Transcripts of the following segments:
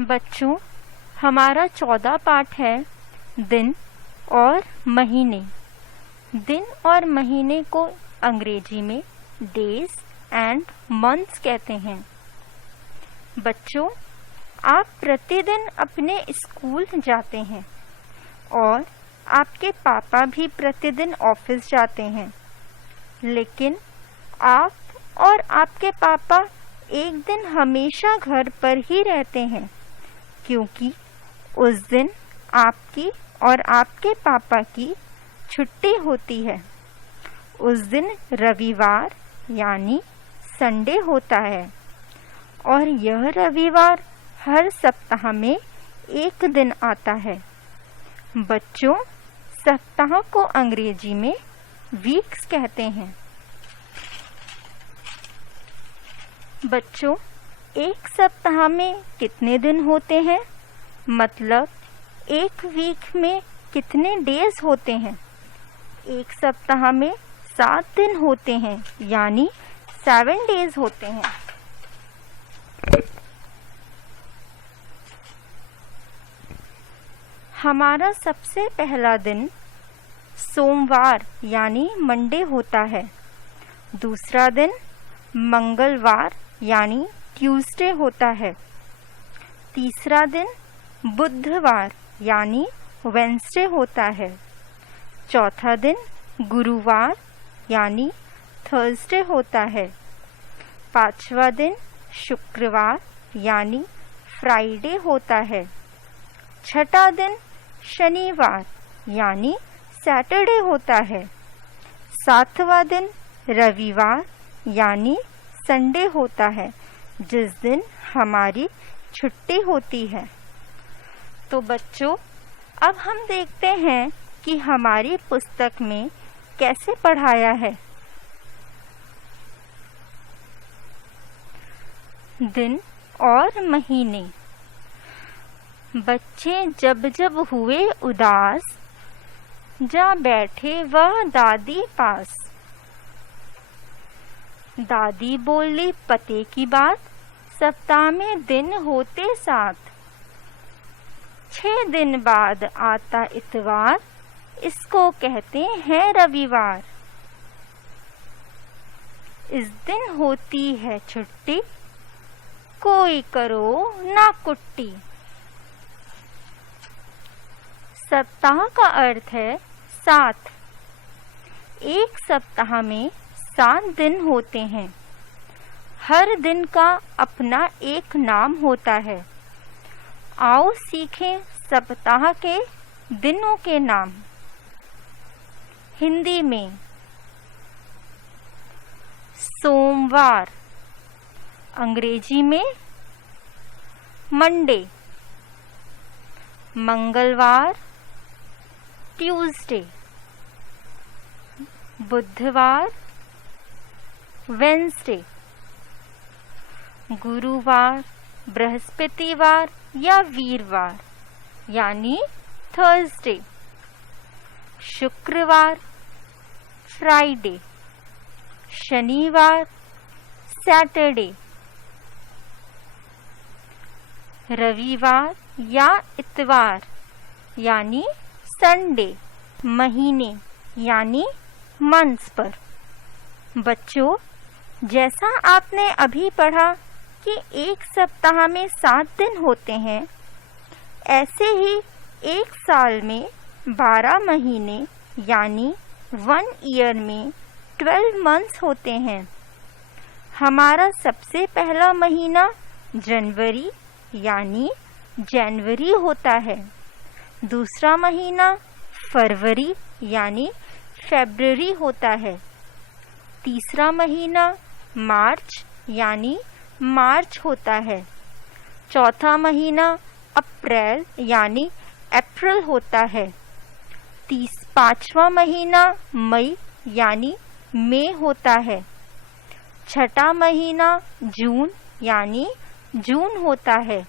बच्चों, हमारा 14 पाठ है दिन और महीने। दिन और महीने को अंग्रेजी में डेज एंड मंथ्स कहते हैं। बच्चों, आप प्रतिदिन अपने स्कूल जाते हैं और आपके पापा भी प्रतिदिन ऑफिस जाते हैं, लेकिन आप और आपके पापा एक दिन हमेशा घर पर ही रहते हैं, क्योंकि उस दिन आपकी और आपके पापा की छुट्टी होती है। उस दिन रविवार यानी संडे होता है और यह रविवार हर सप्ताह में एक दिन आता है। बच्चों, सप्ताह को अंग्रेजी में वीक्स कहते हैं। बच्चों, एक सप्ताह में कितने दिन होते हैं? मतलब एक वीक में कितने डेज होते हैं? एक सप्ताह में 7 दिन होते हैं, यानी 7 डेज होते हैं। हमारा सबसे पहला दिन सोमवार यानी मंडे होता है। दूसरा दिन मंगलवार यानी ट्यूसडे होता है। तीसरा दिन बुधवार यानी वेडनेसडे होता है। चौथा दिन गुरुवार यानी थर्सडे होता है। पांचवा दिन शुक्रवार यानी फ्राइडे होता है। छठा दिन शनिवार यानी सैटरडे होता है। सातवां दिन रविवार यानी संडे होता है, जिस दिन हमारी छुट्टी होती है। तो बच्चों, अब हम देखते हैं कि हमारी पुस्तक में कैसे पढ़ाया है। दिन और महीने। बच्चे जब जब हुए उदास, जा बैठे वह दादी पास। दादी बोली पते की बात, सप्ताह में दिन होते 7। 6 दिन बाद आता इतवार, इसको कहते हैं रविवार। इस दिन होती है छुट्टी, कोई करो ना कुट्टी। सप्ताह का अर्थ है 7। एक सप्ताह में 7 दिन होते हैं। हर दिन का अपना एक नाम होता है। आओ सीखें सप्ताह के दिनों के नाम। हिंदी में सोमवार, अंग्रेजी में मंडे। मंगलवार ट्यूसडे। बुधवार वेडनेसडे। गुरुवार बृहस्पतिवार या वीरवार यानी थर्सडे। शुक्रवार फ्राइडे। शनिवार सैटरडे। रविवार या इतवार यानी संडे। महीने यानी मंथ्स पर। बच्चों, जैसा आपने अभी पढ़ा कि एक सप्ताह में 7 दिन होते हैं, ऐसे ही एक साल में 12 महीने यानी 1 ईयर में 12 मंथ्स होते हैं। हमारा सबसे पहला महीना जनवरी यानी जनवरी होता है। दूसरा महीना फरवरी यानी फरवरी होता है। तीसरा महीना मार्च यानी मार्च होता है। चौथा महीना अप्रैल यानी अप्रैल होता है। पांचवा महीना मई यानी मई होता है। छठा महीना जून यानी जून होता है।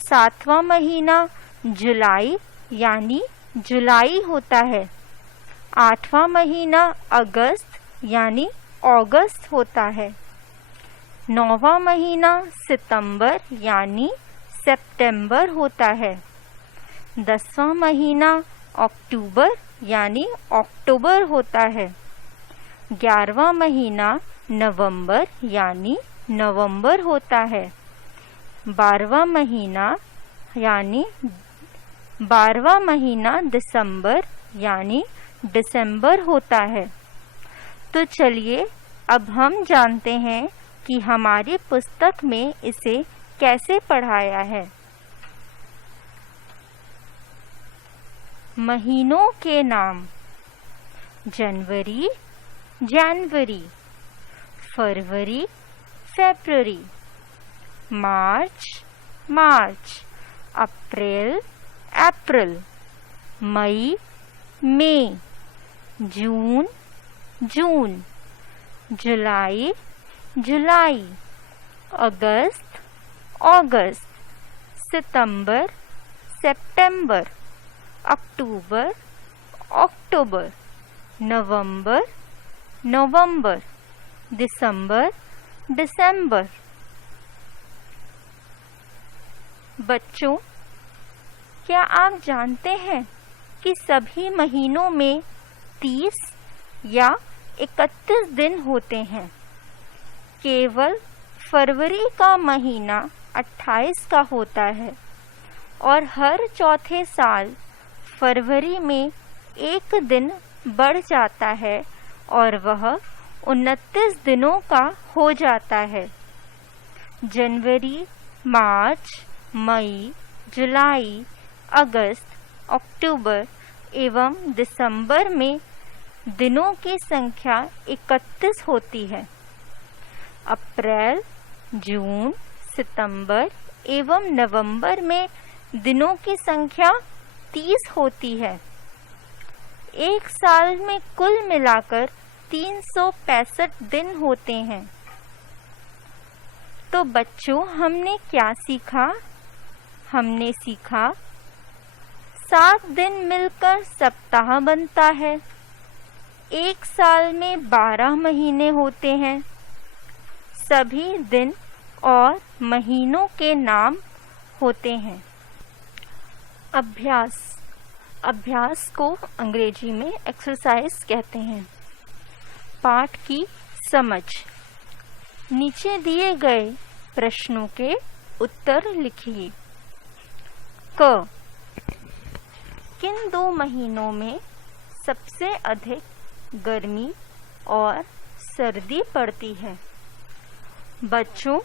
सातवां महीना जुलाई यानी जुलाई होता है। आठवां महीना अगस्त यानी अगस्त होता है। 9वां महीना सितंबर यानी सितंबर होता है। 10वां महीना अक्टूबर यानी अक्टूबर होता है। 11वां महीना नवंबर यानी नवंबर होता है। 12वां महीना दिसंबर यानी दिसंबर होता है। तो चलिए अब हम जानते हैं कि हमारी पुस्तक में इसे कैसे पढ़ाया है। महीनों के नाम: जनवरी जनवरी, फरवरी फेब्रुअरी, मार्च मार्च, अप्रैल अप्रैल, मई मई, जून जून, जुलाई जुलाई, अगस्त अगस्त, सितंबर सितंबर, अक्टूबर अक्टूबर, नवंबर नवंबर, दिसंबर दिसंबर। बच्चों, क्या आप जानते हैं कि सभी महीनों में 30 या 31 दिन होते हैं? केवल फरवरी का महीना 28 का होता है और हर चौथे साल फरवरी में एक दिन बढ़ जाता है और वह 29 दिनों का हो जाता है। जनवरी, मार्च, मई, जुलाई, अगस्त, अक्टूबर एवं दिसंबर में दिनों की संख्या 31 होती है। अप्रैल, जून, सितंबर एवं नवंबर में दिनों की संख्या 30 होती है। एक साल में कुल मिलाकर 365 दिन होते हैं। तो बच्चों, हमने क्या सीखा? हमने सीखा 7 दिन मिलकर सप्ताह बनता है। एक साल में 12 महीने होते हैं। सभी दिन और महीनों के नाम होते हैं। अभ्यास: अभ्यास को अंग्रेजी में एक्सरसाइज कहते हैं। पाठ की समझ: नीचे दिए गए प्रश्नों के उत्तर लिखिए। क. किन 2 महीनों में सबसे अधिक गर्मी और सर्दी पड़ती है? बच्चों,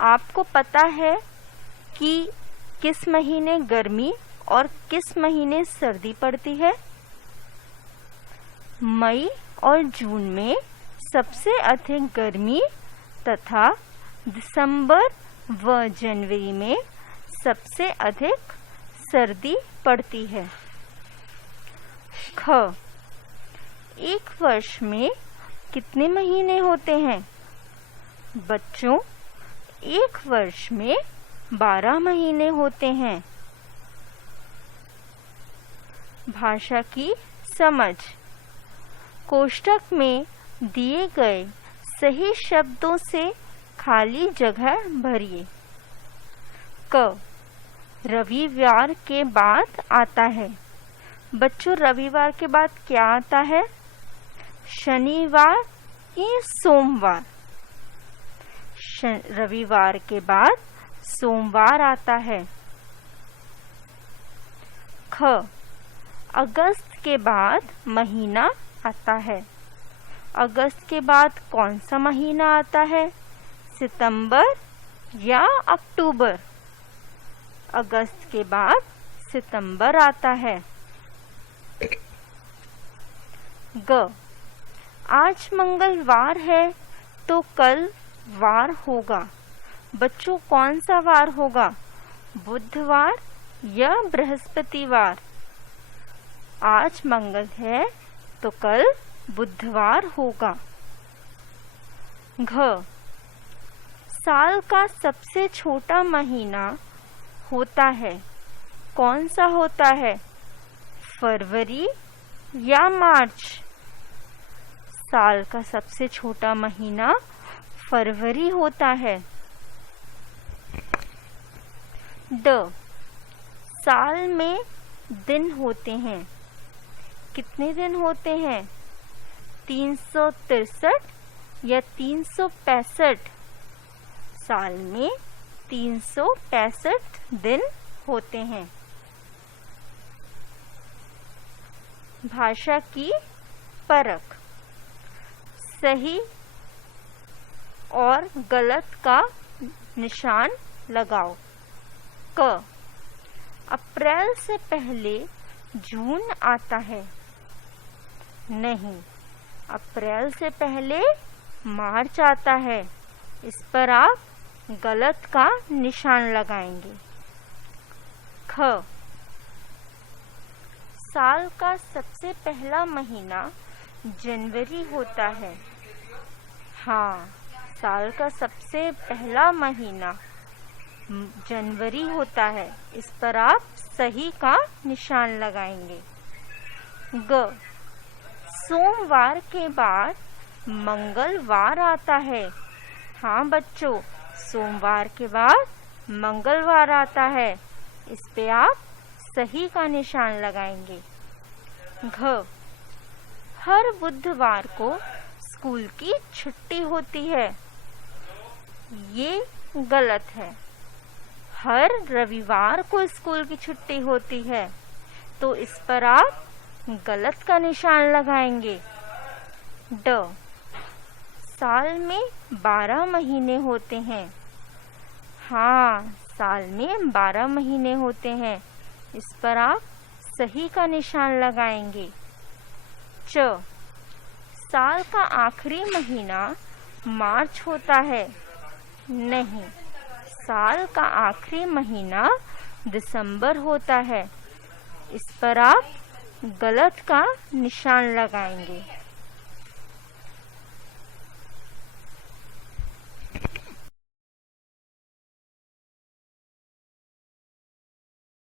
आपको पता है कि किस महीने गर्मी और किस महीने सर्दी पड़ती है? मई और जून में सबसे अधिक गर्मी तथा दिसंबर व जनवरी में सबसे अधिक सर्दी पड़ती है। ख. एक वर्ष में कितने महीने होते हैं? बच्चों, एक वर्ष में 12 महीने होते हैं। भाषा की समझ: कोष्ठक में दिए गए सही शब्दों से खाली जगह भरिए। क. रविवार के बाद आता है। बच्चों, रविवार के बाद क्या आता है? शनिवार या सोमवार? रविवार के बाद सोमवार आता है। ख. अगस्त के बाद महीना आता है। अगस्त के बाद कौन सा महीना आता है? सितंबर या अक्टूबर? अगस्त के बाद सितंबर आता है। ग. आज मंगलवार है तो कल वार होगा। बच्चों, कौन सा वार होगा? बुधवार या बृहस्पतिवार? आज मंगल है तो कल बुधवार होगा। घ. साल का सबसे छोटा महीना होता है। कौन सा होता है? फरवरी या मार्च? साल का सबसे छोटा महीना फरवरी होता है। ड, साल में दिन होते हैं। कितने दिन होते हैं? 363 या 365। साल में 365 दिन होते हैं। भाषा की परख। सही और गलत का निशान लगाओ। क, अप्रैल से पहले जून आता है। नहीं, अप्रैल से पहले मार्च आता है। इस पर आप गलत का निशान लगाएंगे। ख, साल का सबसे पहला महीना जनवरी होता है। हाँ, साल का सबसे पहला महीना जनवरी होता है। इस पर आप सही का निशान लगाएंगे। ग, सोमवार के बाद मंगलवार आता है। हाँ बच्चों, सोमवार के बाद मंगलवार आता है। इस पे आप सही का निशान लगाएंगे। घ, हर बुधवार को स्कूल की छुट्टी होती है। ये गलत है। हर रविवार को स्कूल की छुट्टी होती है, तो इस पर आप गलत का निशान लगाएंगे। ड, साल में 12 महीने होते हैं। हाँ, साल में 12 महीने होते हैं। इस पर आप सही का निशान लगाएंगे। च, साल का आखिरी महीना मार्च होता है। नहीं, साल का आखिरी महीना दिसंबर होता है। इस पर आप गलत का निशान लगाएंगे।